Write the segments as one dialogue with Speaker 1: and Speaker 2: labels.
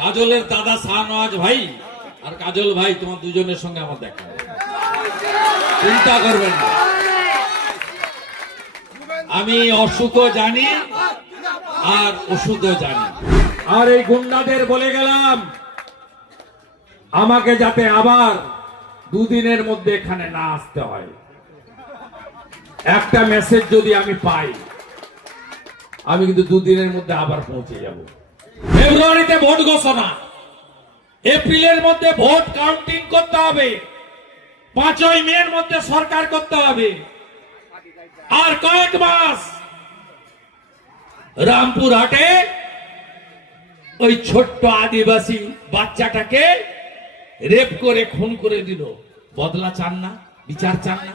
Speaker 1: কাজলের দাদা শাহনওয়াজ ভাই আর কাজল ভাই, তোমার দুজনের সঙ্গে আমার দেখা। চিন্তা করবেন না। আমি অসুখও জানি আর ওষুধও জানি। আর এই গুন্ডাদের বলে গেলাম, আমাকে যাতে আবার দুদিনের মধ্যে এখানে না আসতে হয়। একটা মেসেজ যদি আমি পাই, আমি কিন্তু দুদিনের মধ্যে আবার পৌঁছে যাব। ফেব্রুয়ারিতে ভোট ঘোষণা। এপ্রিলের মধ্যে ভোট কাউন্টিং করতে হবে। পাঁচই মের মধ্যে সরকার করতে হবে। আর কয়েক মাস রামপুর হাটে ওই ছোট্ট আদিবাসী বাচ্চাটাকে রেপ করে, খুন করে দিল। বদলা চান না, বিচার চান না।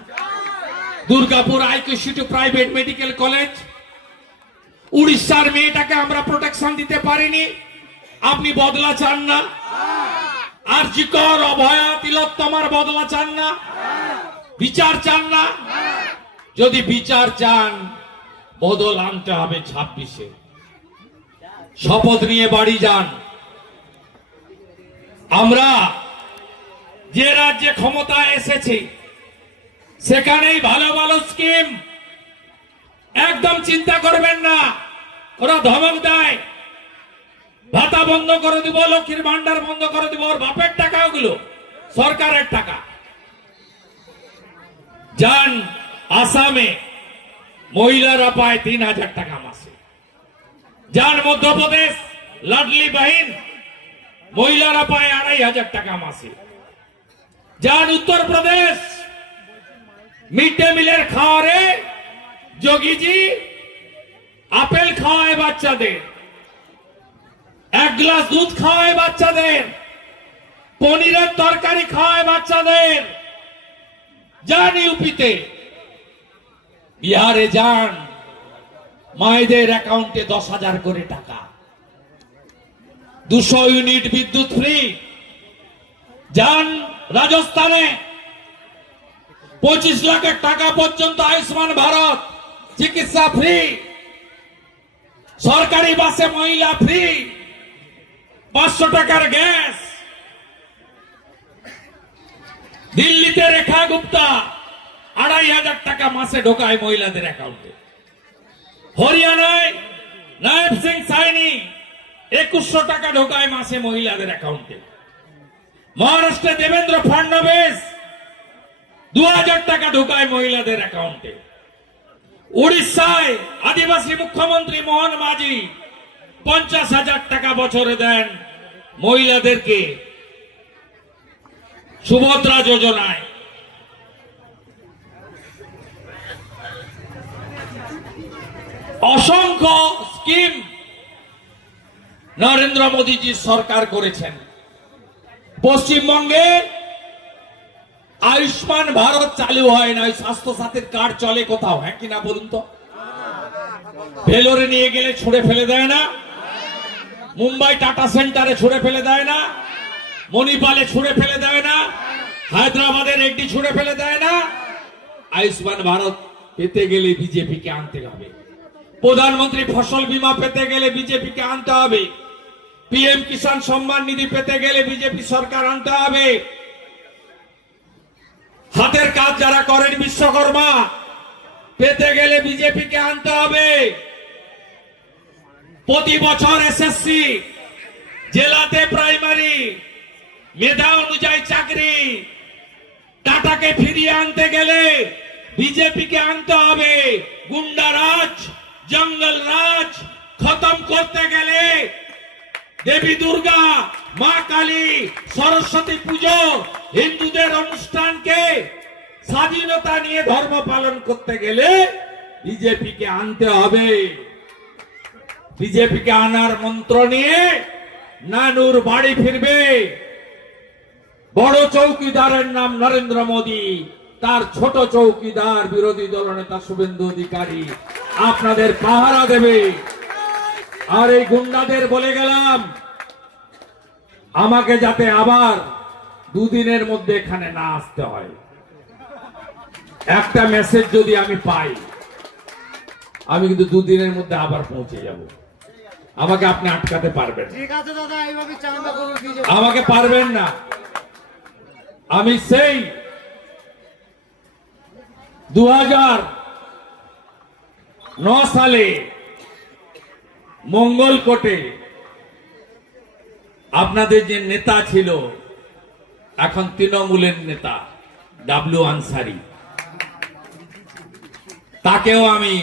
Speaker 1: Durgapur IQC to private medical college উড়িষ্যার মেয়েটাকে আমরা প্রোটেকশন দিতে পারিনি। আপনি বদলা চান না। আর জিকর অভয়া তিলোত্তমার বদলা চান না। বিচার চান না। যদি বিচার চান, বদল আনতে হবে ছাব্বিশে। শপথ নিয়ে বাড়ি যান। আমরা যে রাজ্যে ক্ষমতায় এসেছি, সেখানেই ভালো ভালো স্কিম একদম চিন্তা করবেন না। ওরা ধমক দেয়। ভাতা বন্ধ করে দিব, লক্ষ্মীর ভান্ডার বন্ধ করে দিব, ওর বাপের টাকা ওগুলো, সরকারের টাকা। যান, আসামে মহিলারা পায় তিন হাজার টাকা মাসে। যান, মধ্যপ্রদেশ, লাডলি বাহিন, মহিলারা পায় আড়াই হাজার টাকা মাসে। যান, উত্তরপ্রদেশ মিড ডে মিলের খাওয়ারে যোগীজি, আপেল খাওয়ায় বাচ্চাদের। এক গ্লাস দুধ খাওয়ায় বাচ্চাদের। পনিরের তরকারি খাওয়ায় বাচ্চাদের। যান ইউপিতে। বিহারে যান। মায়েদের অ্যাকাউন্টে দশ হাজার করে টাকা। দুশো ইউনিট বিদ্যুৎ ফ্রি। যান রাজস্থানে। পঁচিশ লাখের টাকা পর্যন্ত আয়ুষ্মান ভারত। চিকিৎসা ফ্রি। সরকারি বাসে মহিলা ফ্রি। পাঁচশো টাকার গ্যাস। দিল্লিতে রেখা গুপ্তা, আড়াই হাজার টাকা মাসে ঢোকায় মহিলাদের অ্যাকাউন্টে। হরিয়ানায় নায়েব সিং সাইনি, একুশশো টাকা ঢোকায় মাসে মহিলাদের অ্যাকাউন্টে। মহারাষ্ট্রে দেবেন্দ্র ফডনবিস দু হাজার টাকা ঢোকায় মহিলাদের অ্যাকাউন্টে। উড়িষ্যায় আদিবাসী মুখ্যমন্ত্রী মোহন মাঝি পঞ্চাশ হাজার টাকা বছরে দেন মহিলাদেরকে সুভদ্রা যোজনায়। অসংখ্য স্কিম নরেন্দ্র মোদীজি সরকার করেছেন। পশ্চিমবঙ্গে আয়ুষ্মান ভারত চালু হয় না, ওই স্বাস্থ্য সাথীর কার্ড চলে কোথাও হ্যাঁ কিনা বলুন তো? ভেলোরে নিয়ে গেলে ছুঁড়ে ফেলে দেয় না, মুম্বাই টাটা সেন্টারে ছুঁড়ে ফেলে দেয় না, মণিপালে ছুঁড়ে ফেলে দেয় না, হায়দ্রাবাদের একটি ছুঁড়ে ফেলে দেয় না। আয়ুষ্মান ভারত পেতে গেলে বিজেপিকে আনতে হবে। প্রধানমন্ত্রী ফসল বীমা পেতে গেলে বিজেপিকে আনতে হবে। পিএম কিষাণ সম্মান নিধি পেতে গেলে বিজেপি সরকার আনতে হবে। হাতের কাজ যারা করেন বিশ্বকর্মা, পেতে গেলে বিজেপিকে আনতে হবে। প্রতি বছর এসএসসি জেলাতে প্রাইমারি মেধা অনুযায়ী চাকরি, টাটাকে ফিরিয়ে আনতে গেলে বিজেপিকে আনতে হবে। গুন্ডারাজ জঙ্গল রাজ, খতম করতে গেলে দেবী দুর্গা, মা কালী, সরস্বতী পুজো হিন্দুদের অনুষ্ঠানকে স্বাধীনতা নিয়ে ধর্ম পালন করতে গেলে বিজেপিকে আনতে হবে। বিজেপিকে আনার মন্ত্র নিয়ে নানুর বাড়ি ফিরবে। বড় চৌকিদারের নাম নরেন্দ্র মোদী, তার ছোট চৌকিদার বিরোধী দলনেতা শুভেন্দু অধিকারী। আপনাদের পাহারা দেবে। আর এই গুন্ডাদের বলে গেলাম, আমাকে যাতে আবার দুদিনের মধ্যে এখানে না আসতে হয়। একটা মেসেজ যদি আমি পাই আমি কিন্তু দুদিনের মধ্যে আবার পৌঁছে যাব। আমাকে আপনি আটকাতে পারবেন আমাকে পারবেন না। আমি সেই দু ন সালে মঙ্গলকোটে আপনাদের যে নেতা ছিল এখন তৃণমূলের নেতা, ডাব্লিউ আনসারি। তাকেও আমি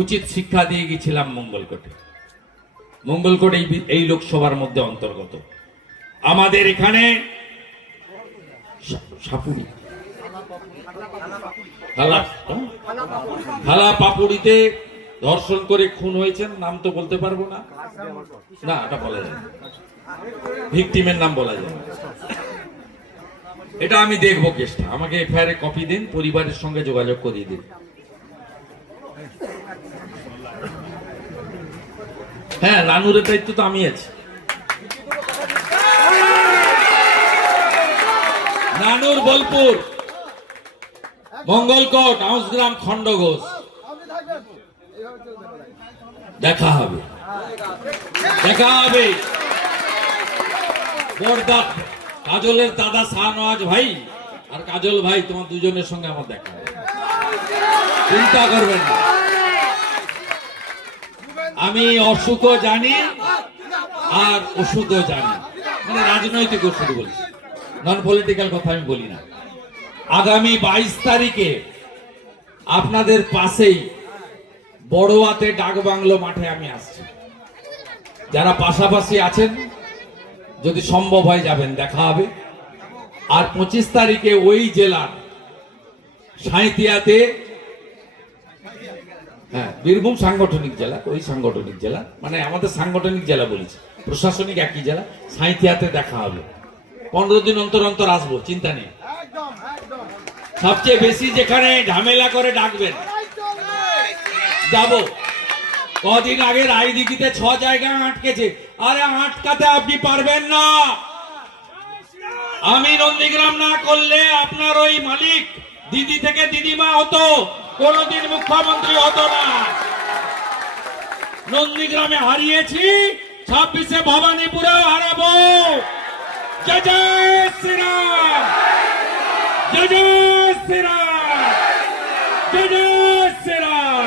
Speaker 1: উচিত শিক্ষা দিয়ে গেছিলাম মঙ্গলকোটে। মঙ্গলকোট এই এই লোকসভার মধ্যে অন্তর্গত। আমাদের এখানে হ্যাঁ? থালা পাপুড়িতে ধর্ষণ করে খুন হয়েছেন, নাম তো বলতে পারব না। না, এটা বলা যায় ভিকটিমের নাম বলা যায়। এটা আমি দেখব কেসটা। আমাকে এফআইআর কপি দিন, পরিবারের সঙ্গে যোগাযোগ করিয়ে দিন। হ্যাঁ নানুরের দায়িত্ব তো আমি আছি। নানুর বোলপুর, মঙ্গলকোট, আউসগ্রাম খন্ডঘোষ দেখা হবে। দেখা হবে। বড়দা কাজলের দাদা শাহনওয়াজ ভাই আর কাজল ভাই, তোমার দুজনের সঙ্গে আমার দেখা চিন্তা করবেন না। আমি অসুখও জানি আর ওষুধও জানি। মানে রাজনৈতিক ওষুধ বলছি। নন পলিটিক্যাল কথা আমি বলি না। আগামী বাইশ তারিখে আপনাদের পাশেই বড়োয়াতে ডাকবাংলো মাঠে আমি আসছি। যারা পাশাপাশি আছেন যদি সম্ভব হয় যাবেন দেখা হবে। আর পঁচিশ তারিখে ওই জেলার সাঁইতিয়াতে হ্যাঁ বীরভূম সাংগঠনিক জেলা ওই সাংগঠনিক জেলা মানে আমাদের সাংগঠনিক জেলা বলেছি প্রশাসনিক একই জেলা সাঁইথিয়াতে দেখা হবে। পনেরো দিন অন্তর অন্তর আসব চিন্তা নেই। সবচেয়ে বেশি যেখানে ঝামেলা করে ডাকবেন যাব। কদিন আগে রায়দিঘিতে ছ জায়গায় আটকেছে। আরে আটকাতে আপনি পারবেন না। আমি নন্দীগ্রাম না করলে আপনার ওই মালিক, দিদি থেকে দিদিমা হতো। কোনদিন মুখ্যমন্ত্রী হতো না। নন্দীগ্রামে হারিয়েছি, ছাব্বিশে ভবানীপুরেও হারাবো। জয় শ্রীরাম। জয় শ্রীরাম জয় জয় শ্রীরাম